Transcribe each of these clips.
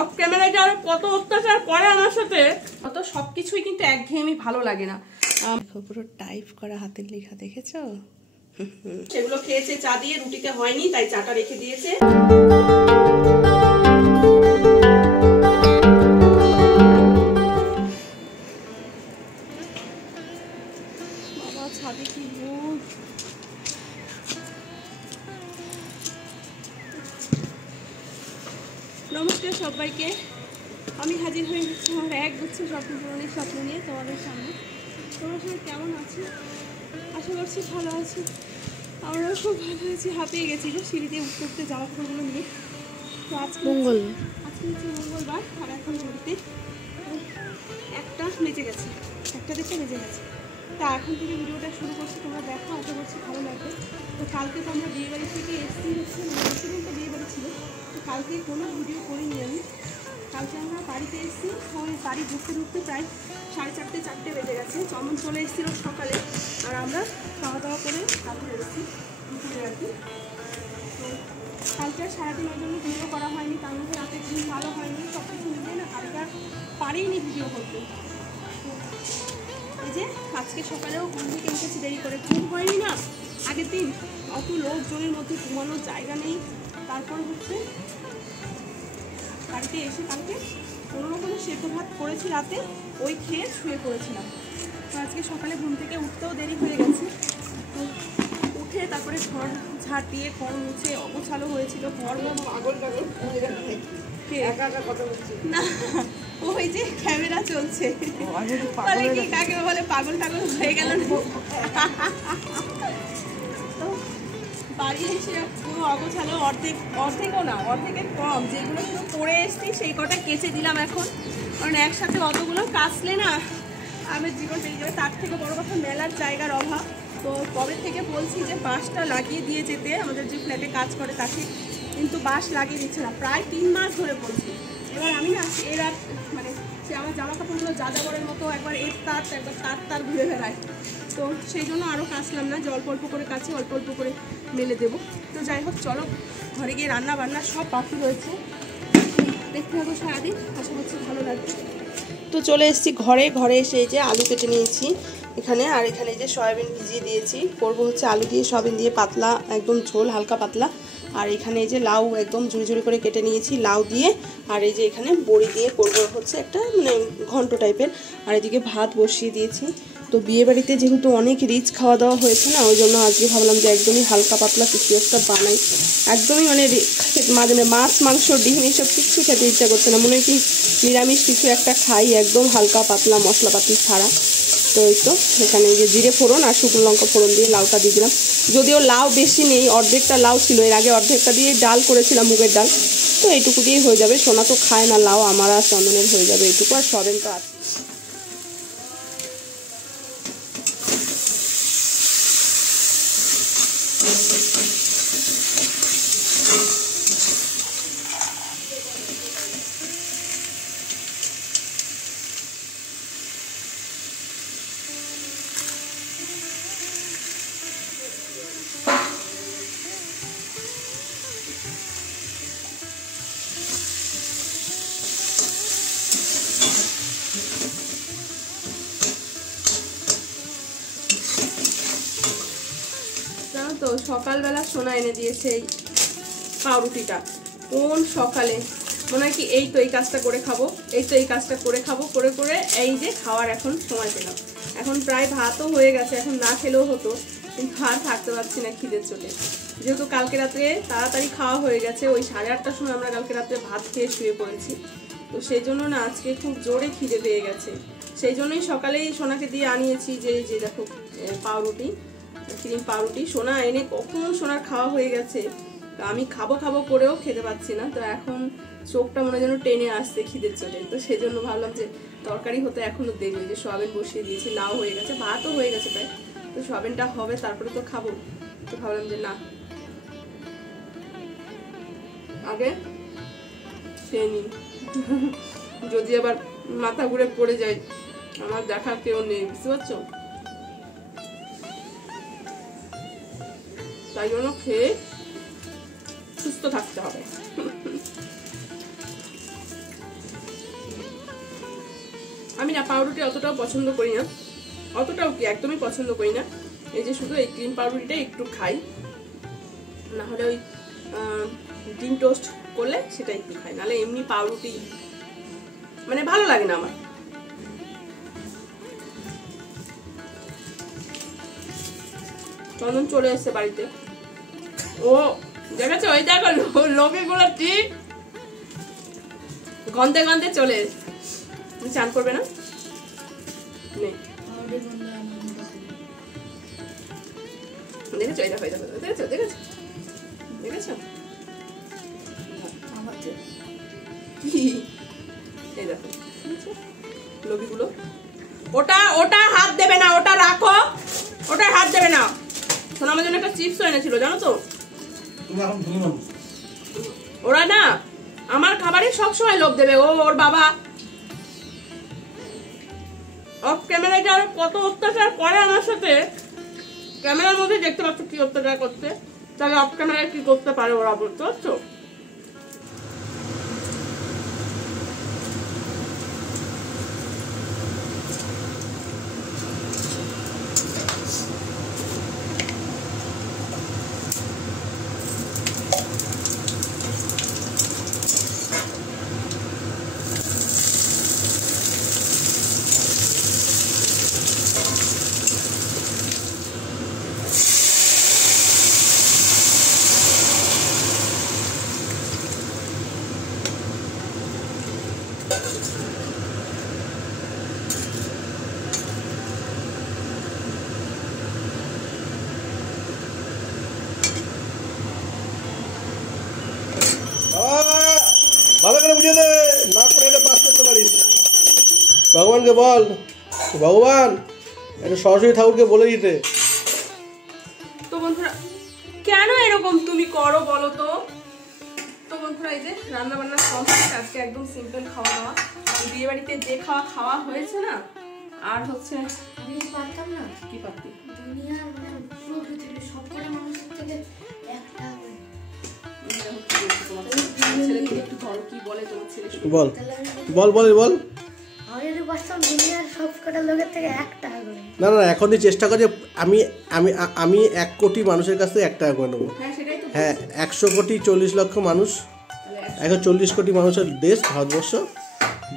Of ক্যামেরাটা আর কত অত্যাচার করে আমার সাথে, অত সবকিছুই কিন্তু একঘেয়েমি ভালো লাগে না। পুরো টাইপ করা হাতের লেখা দেখেছো? সেগুলো খেয়েছে চা দিয়ে, রুটিতে হয়নি তাই চাটা রেখে দিয়েছে। বাবা ছাদে কি রোদ। নমস্কার সবাইকে, আমি হাজির হয়ে গেছি আমার এক গুচ্ছ স্বপ্নপূরণের স্বপ্ন নিয়ে তোমাদের সামনে। তোমার সঙ্গে কেমন আছি? আশা করছি ভালো আছি। আমরাও খুব ভালো আছি। হাঁপিয়ে গেছি গো সিঁড়ি দিয়ে উঠতে উঠতে জামা কাপড়গুলো নিয়ে। তো আজকে হচ্ছে মঙ্গলবার, আর এখন ঘুরতে একটা বেজে গেছে, একটা দিকে বেজে গেছে। তা এখন থেকে ভিডিওটা শুরু করছি, তোমরা দেখো, আশা করছি ভালো লাগবে। তো কালকে তো আমরা বিয়েবাড়ি থেকে এসছি, হচ্ছে বেশিদিনটা বিয়েবাড়ি ছিল, তো কালকে কোনো ভিডিও করিনি আমি। কালকে আমরা বাড়িতে এসেছি, ওই বাড়ি ঢুকতে ঢুকতে প্রায় 4:30 বেজে গেছে। চমন চলে এসেছিল সকালে, আর আমরা খাওয়া দাওয়া করে তারপরে এসেছি দুপুরে আর কি। তো কালকে আর সারাদিন ওই জন্য ভিডিও করা হয়নি, তার মধ্যে রাতে ঘুম ভালো হয়নি, সব কিছু মিলিয়ে না কালকে আর পারিনি ভিডিও করতে। এই যে আজকে সকালেও ঘুম থেকে এসেছি দেরি করে, ঘুম হয়নি না আগের দিন, অত লোকজনের মধ্যে ঘুমানোর জায়গা নেই। তারপর হচ্ছে বাড়িতে এসে কালকে কোনো রকম সেদ্ধ ভাত করেছি রাতে, ওই খেয়ে শুয়ে পড়েছিলাম। তো আজকে সকালে ঘুম থেকে উঠতেও দেরি হয়ে গেছে। তো উঠে তারপরে ঘর ঝাড় দিয়ে ঘর মুছে অগোছালো হয়েছিল, ঘর পাগল পাগল না, ওই যে ক্যামেরা চলছে বলে কি কাকে বলে পাগল টাগল হয়ে গেল। তো বাড়ি এসে পুরো অগোছালো, অর্ধেকও না, অর্ধেকের কম, যেগুলো শুধু পরে এসছি সেই কটা কেচে দিলাম এখন, কারণ একসাথে অতগুলো কাচলে না আমার জীবন বেরিয়ে যাবে। তার থেকে বড় কথা মেলার জায়গার অভাব। তো কবে থেকে বলছি যে বাঁশটা লাগিয়ে দিয়ে যেতে, আমাদের যে ফ্ল্যাটে কাজ করে তাকে, কিন্তু বাঁশ লাগিয়ে দিচ্ছে না, প্রায় 3 মাস ধরে বলছি। এবার আমি না এর আর মানে সে আমার জামা কাপড়গুলো যাযাবরের মতো একবার এর তার একবার তার ঘুরে বেড়ায়। তো সেই জন্য আরও কাচলাম না, যে অল্প অল্প করে কাছে অল্প অল্প করে মেলে দেবো। তো যাই হোক, চলো ঘরে গিয়ে রান্না বান্না সব বাকি রয়েছে, দেখতে হবে সারাদিন, আশা করছি ভালো লাগবে। তো চলে এসেছি ঘরে এসে এই যে আলু কেটে নিয়েছি এখানে, আর এখানে এই যে সয়াবিন ভিজিয়ে দিয়েছি, করবো হচ্ছে আলু দিয়ে সয়াবিন দিয়ে পাতলা একদম ঝোল, হালকা পাতলা। আর এখানে এই যে লাউ একদম ঝুড়ি ঝুড়ি করে কেটে নিয়েছি লাউ দিয়ে, আর এই যে এখানে বড়ি দিয়ে করবো হচ্ছে একটা মানে ঘন্ট টাইপের। আর এদিকে ভাত বসিয়ে দিয়েছি। তো বিয়েবাড়িতে যেহেতু অনেক রিচ খাওয়া দাওয়া হয়েছে না, ওই জন্য আজকে ভাবলাম যে একদমই হালকা পাতলা কিছু একটা বানাই। একদমই মানে মাছ মাংস ডিম এইসব কিচ্ছু খেতে ইচ্ছা করছে না, মনে হয় কি নিরামিষ কিছু একটা খাই, একদম হালকা পাতলা মশলাপাতি ছাড়া। তো এই তো এখানে এই যে জিরে ফোড়ন আর শুকনো লঙ্কা ফোড়ন দিয়ে লাউটা দিয়ে দিলাম। যদিও লাউ বেশি নেই, অর্ধেকটা লাউ ছিল, এর আগে অর্ধেকটা দিয়ে ডাল করেছিলাম মুগের ডাল, তো এইটুকু দিয়েই হয়ে যাবে। সোনা তো খায় না লাউ, আমার আর চন্দনের হয়ে যাবে এইটুকু, আর সবেন তো আছে। তো সকালবেলা সোনা এনে দিয়েছে এই পাউরুটিটা, কোন সকালে মনে হয় কি এই তো এই কাজটা করে খাবো, এই তো এই কাজটা করে খাবো, করে করে এই যে খাওয়ার এখন সময় পেলাম। এখন প্রায় ভাতও হয়ে গেছে, এখন না খেলেও হতো, কিন্তু আর থাকতে পারছি না খিদের চোটে। যেহেতু কালকে রাত্রে তাড়াতাড়ি খাওয়া হয়ে গেছে, ওই 8:30টার সময় আমরা কালকে রাত্রে ভাত খেয়ে শুয়ে পড়েছি, তো সেই জন্য না আজকে খুব জোরে খিদে পেয়ে গেছে। সেই জন্যই সকালেই সোনাকে দিয়ে আনিয়েছি যে যে দেখো পাউরুটি, ক্রিম পাউরুটি। সোনা এনে কখন সোনার খাওয়া হয়ে গেছে, আমি খাবো করেও খেতে পাচ্ছি না। তো এখন চোখটা মনে যেন টেনে আসছে খিদের চোটে, তো সেই জন্য ভাবলাম যে তরকারি হতে এখনো দেরি, যে সয়াবিন বসিয়ে দিয়েছি, লাউ হয়ে গেছে, ভাতও হয়ে গেছে প্রায়, তো সয়াবিনটা হবে তারপরে তো খাবো। তো ভাবলাম যে না আগে খেয়ে নিই, যদি আবার মাথা ঘুরে পড়ে যায়, আমার দেখার কেউ নেই, বুঝতে পারছো? তাই জন্য খেয়ে সুস্থ থাকতে হবে। আমি না পাউরুটি অতটাও পছন্দ করি না, অতটাও কি একদমই পছন্দ করি না। এই যে শুধু এই ক্রিম পাউরুটিটা একটু খাই, না হলে ওই ডিম টোস্ট করলে সেটা একটু খাই, নাহলে এমনি পাউরুটি মানে ভালো লাগে না আমার। চন্দন চলে এসছে বাড়িতে, ও দেখেছো ওই দেখো লোকে গুলো ঠিক গন্ধে গন্ধে চলে এসছে। তুমি চান করবে না? দেখেছো এই দেখো এই দেখো, দেখেছো দেখেছো দেখেছো কি এই দেখো লোকগুলো। ওটা ওটা হাত দেবে না, ওটা রাখো, ওটা হাত দেবে না। শোনো আমার জন্য একটা চিপস এনেছিল জানো তো। ওরা না আমার খাবারে সবসময় লোভ দেবে, ও ওর বাবা অফ ক্যামেরায় আর কত অত্যাচার করে আমার সাথে, ক্যামেরার মধ্যে দেখতে পাচ্ছ কি অত্যাচার করতে, তাহলে অফ ক্যামেরায় কি করতে পারে ওরা, বুঝতে পারছো? ভালো করে বুঝিয়ে দে, না করে এটা পাস করতে পারিস। ভগবানকে বল, ভগবান এটা সরস্বতী ঠাকুরকে বলে দিতে। তো বন্ধুরা কেন এরকম তুমি করো বলো তো? তো বন্ধুরা এই যে রান্না বান্না কমপ্লিট, আজকে একদম সিম্পল খাওয়া দাওয়া। বিয়ে বাড়িতে যে খাওয়া হয়েছে না, আর হচ্ছে আমি পারতাম না। কি পারতি? দুনিয়ার মানে পুরো পৃথিবীর সবকটা মানুষের থেকে একটা বল বল বল বল। আমি যদি পারতাম দুনিয়ার সবকটা লোকের থেকে 1 টাকা করে। না না এখন তুই চেষ্টা কর যে আমি আমি আমি 1 কোটি মানুষের কাছ থেকে 1 টাকা করে নেবো। হ্যাঁ 100 কোটি 40 লক্ষ মানুষ, এখন 40 কোটি মানুষের দেশ ভারতবর্ষ,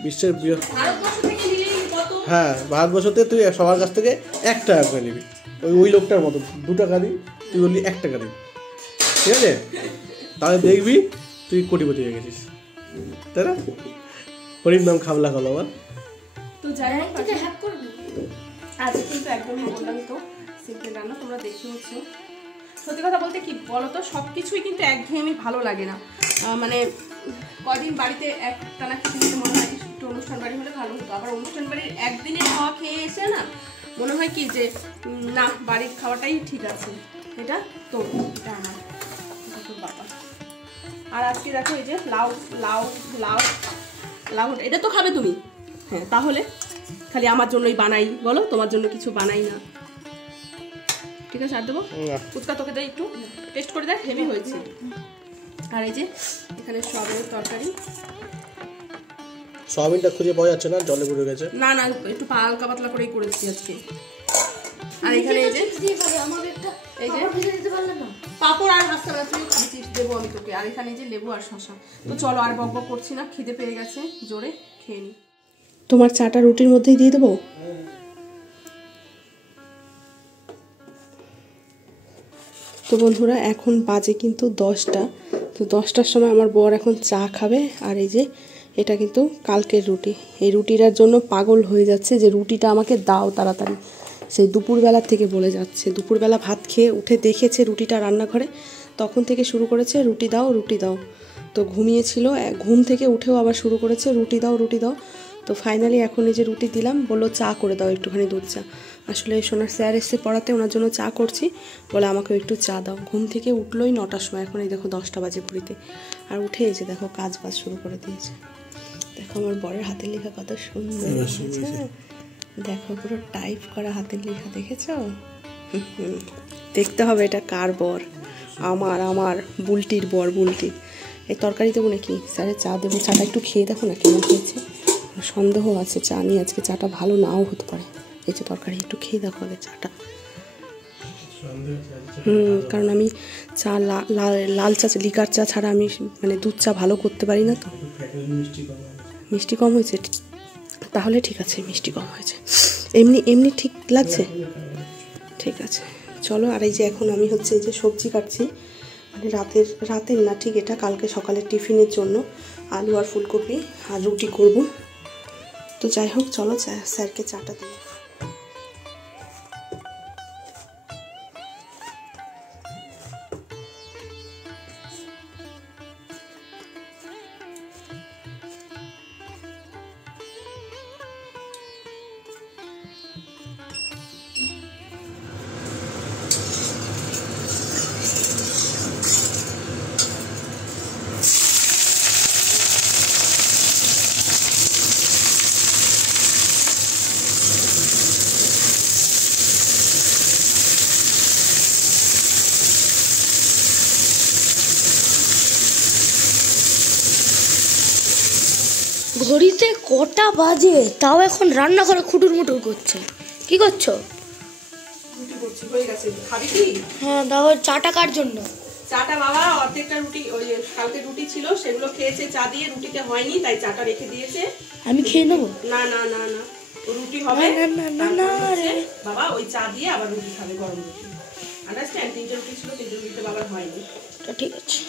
বিশ্বের হ্যাঁ ভারতবর্ষতে তুই সবার কাছ থেকে 1 টাকা করে নিবি। ওই লোকটার মতো 2 টাকা দিই, তুই বললি 1 টাকা দিবি, ঠিক আছে? তাহলে দেখবি তুই কোটিপতি হয়ে গেছিস, তাই না? হরির নাম খাবলা হলো আমার। তো যাই হোক আজকে কিন্তু একদমই বললামই তো সিম্পল রান্না, তোমরা দেখে হচ্ছে। সত্যি কথা বলতে কি বলতো, সব কিছুই কিন্তু একঘেয়েমি ভালো লাগে না। মানে কদিন বাড়িতে একটানা খেতে মনে হয় একটু অনুষ্ঠান বাড়ি হলে ভালো হতো, আবার অনুষ্ঠান বাড়ির একদিনের খাওয়া খেয়ে এসে না মনে হয় কি যে না বাড়ির খাওয়াটাই ঠিক আছে। এটা তো এটা আমার বাবা। আর আজকে দেখো এই যে লাউ লাউ লাউ লাউ, এটা তো খাবে তুমি? হ্যাঁ তাহলে খালি আমার জন্যই বানাই বলো, তোমার জন্য কিছু বানাই না, ঠিক আছে? আর দেবো ফুচকা তোকে দেয়, একটু টেস্ট করে দেখ, হেভি হয়েছে। আর এই যে এখানে সয়াবিনের তরকারি, সয়াবিনটা খুঁজে পাওয়া যাচ্ছে না, জলে পড়ে গেছে। না না একটু হালকা পাতলা করেই করেছি আজকে। আর এখানে এই যে এই যে পাপড় আর রাস্তা তুইও খাবি, চিপস দেবো আমি তোকে। আর এখানে যে লেবু আর শশা। তো চলো আর বক বক করছি না, খিদে পেয়ে গেছে জোরে, খেয়ে নি। তোমার চাটা রুটির মধ্যেই দিয়ে দেবো। তো বন্ধুরা এখন বাজে কিন্তু 10টা। তো 10টার সময় আমার বর এখন চা খাবে। আর এই যে এটা কিন্তু কালকের রুটি, এই রুটিটার জন্য পাগল হয়ে যাচ্ছে যে রুটিটা আমাকে দাও তাড়াতাড়ি। সেই দুপুরবেলা থেকে বলে যাচ্ছে, দুপুরবেলা ভাত খেয়ে উঠে দেখেছে রুটিটা রান্নাঘরে, তখন থেকে শুরু করেছে রুটি দাও রুটি দাও। তো ঘুমিয়েছিল, ঘুম থেকে উঠেও আবার শুরু করেছে রুটি দাও রুটি দাও। তো ফাইনালি এখন এই যে রুটি দিলাম, বললো চা করে দাও একটুখানি দুধ চা। আসলে সোনার স্যার এসে পড়াতে, ওনার জন্য চা করছি, বলে আমাকেও একটু চা দাও। ঘুম থেকে উঠলোই 9টার সময়, এখন এই দেখো 10টা বাজে ঘুরিতে। আর উঠে এসে দেখো কাজ বাজ শুরু করে দিয়েছে। দেখো আমার বরের হাতের লেখা কত সুন্দর হয়েছে, দেখো পুরো টাইপ করা হাতের লেখা, দেখেছো? দেখতে হবে এটা কার বর, আমার আমার বুলটির বর, বুলটির। এই তরকারি দেবো নাকি? স্যারের চা দেবো, চাটা একটু খেয়ে দেখো না কেমন হয়েছে, সন্দেহ আছে চা নিয়ে আজকে চাটা ভালো নাও হতে পারে। এই যে তরকারি একটু খেয়ে দেখো আগে চাটা। কারণ আমি চা লাল চা লিকার চা ছাড়া আমি মানে দুধ চা ভালো করতে পারি না তো। মিষ্টি কম হয়েছে, তাহলে ঠিক আছে, মিষ্টি কম হয়েছে। এমনি এমনি ঠিক লাগছে, ঠিক আছে চলো। আর এই যে এখন আমি হচ্ছে এই যে সবজি কাটছি, মানে রাতের না ঠিক এটা কালকে সকালে টিফিনের জন্য আলু আর ফুলকপি আর রুটি করব। তো যাই হোক চলো স্যারকে চাটা দিই। ঘড়িতে কটা বাজে, তাও এখন রান্না করে খুটুর মুটুর করছে। কি করছো? রুটি করছি, হয়ে গেছে। খাবি কি? হ্যাঁ দাও। চাটা কার জন্য? চাটা বাবা অর্ধেকটা রুটি, ওই কালকে রুটি ছিল সেগুলো খেয়েছে চা দিয়ে, রুটিতে হয়নি তাই চাটা রেখে দিয়েছে। আমি খেয়ে নেবো। না না না না, রুটি হবে বাবা, ওই চা দিয়ে আবার রুটি খাবে, গরম রুটি। আন্ডারস্ট্যান্ড? 3টে রুটি ছিল, 3টে রুটিতে বাবার হয়নি। ঠিক আছে।